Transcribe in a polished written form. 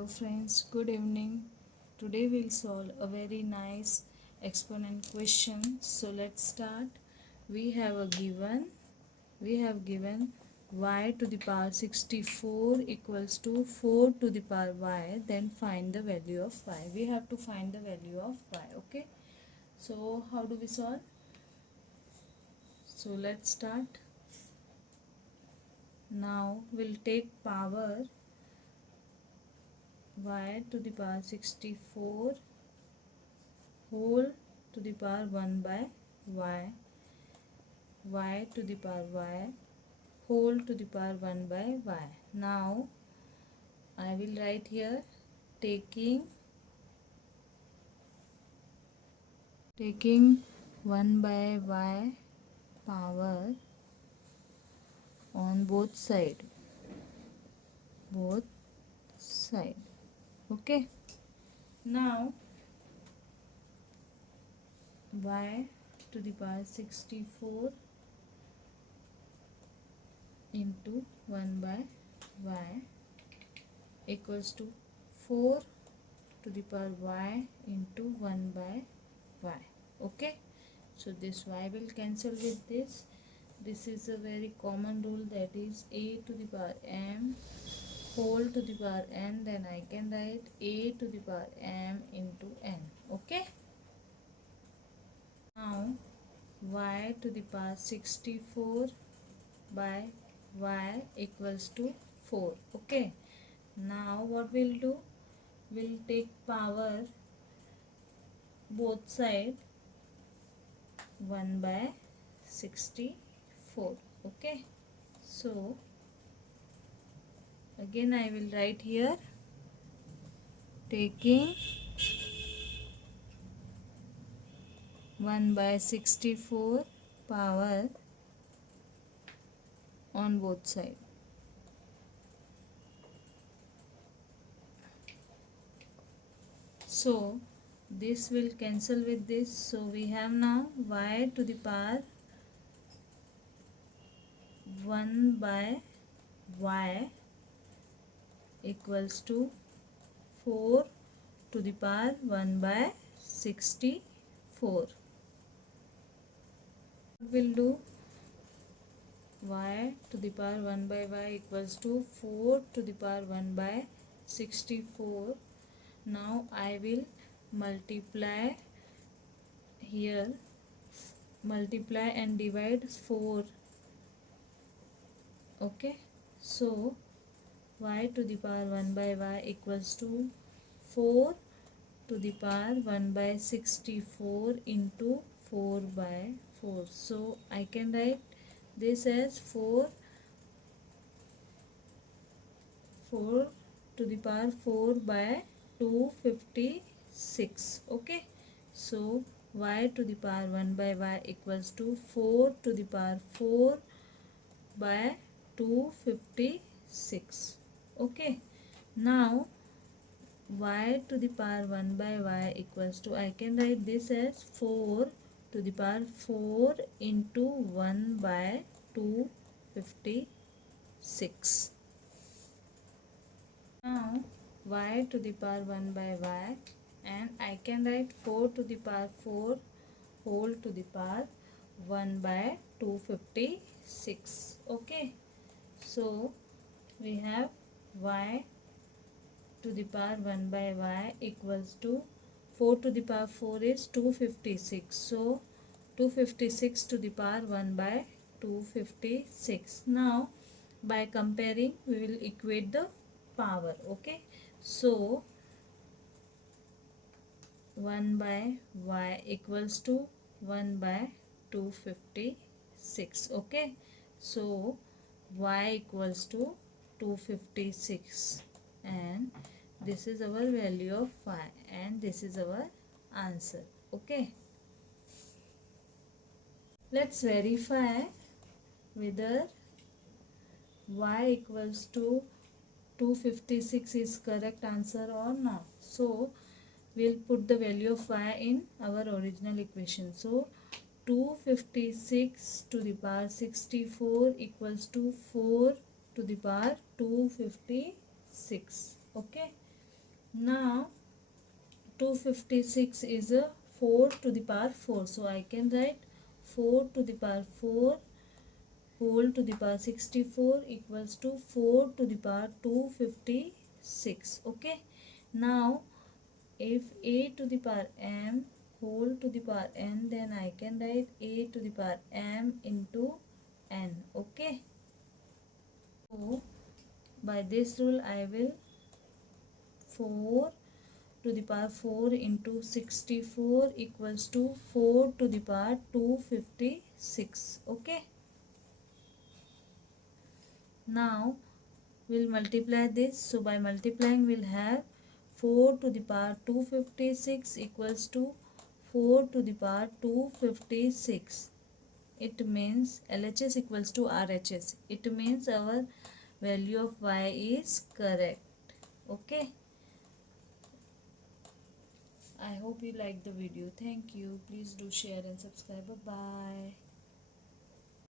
Hello friends, good evening. Today we'll solve a very nice exponent question. So let's start. We have given y to the power 64 equals to 4 to the power y. Then find the value of y. We have to find the value of y. Okay. So how do we solve? So let's start. Now we'll take power y to the power 64 whole to the power 1 by y, y to the power y whole to the power 1 by y. Now I will write here taking 1 by y power on both side. Okay. Now y to the power 64 into 1 by y equals to 4 to the power y into 1 by y. Okay. So this y will cancel with this. This is a very common rule, that is a to the power m whole to the power n. Then I can write a to the power m into n. Okay. Now y to the power 64 by y equals to 4. Okay. Now what we'll do? We'll take power both side 1 by 64. Okay. So again I will write here taking 1 by 64 power on both sides. So this will cancel with this. So we have now y to the power 1 by y equals to 4 to the power 1 by 64. We'll do y to the power 1 by y equals to 4 to the power 1 by 64. Now I will multiply here, multiply and divide 4. Okay. So y to the power 1 by y equals to 4 to the power 1 by 64 into 4 by 4. So I can write this as 4 to the power 4 by 256. Okay. So y to the power 1 by y equals to 4 to the power 4 by 256. Okay. Now y to the power 1 by y equals to, I can write this as 4 to the power 4 into 1 by 256. Now y to the power 1 by y, and I can write 4 to the power 4 whole to the power 1 by 256. Okay. So we have y to the power 1 by y equals to 4 to the power 4 is 256. So 256 to the power 1 by 256. Now by comparing we will equate the power. Okay. So 1 by y equals to 1 by 256. Okay. So y equals to 256, and this is our value of y, and this is our answer. Okay. Let's verify whether y equals to 256 is correct answer or not. So we'll put the value of y in our original equation. So 256 to the power 64 equals to 4 to the power 256. Okay. Now 256 is a 4 to the power 4. So I can write 4 to the power 4 whole to the power 64 equals to 4 to the power 256. Okay. Now if a to the power m whole to the power n, then I can write a to the power m into n. Okay. So by this rule I will 4 to the power 4 into 64 equals to 4 to the power 256. Okay. Now we'll multiply this. So by multiplying we'll have 4 to the power 256 equals to 4 to the power 256. It means LHS equals to RHS. It means our value of y is correct. Okay. I hope you like the video. Thank you. Please do share and subscribe. Bye bye.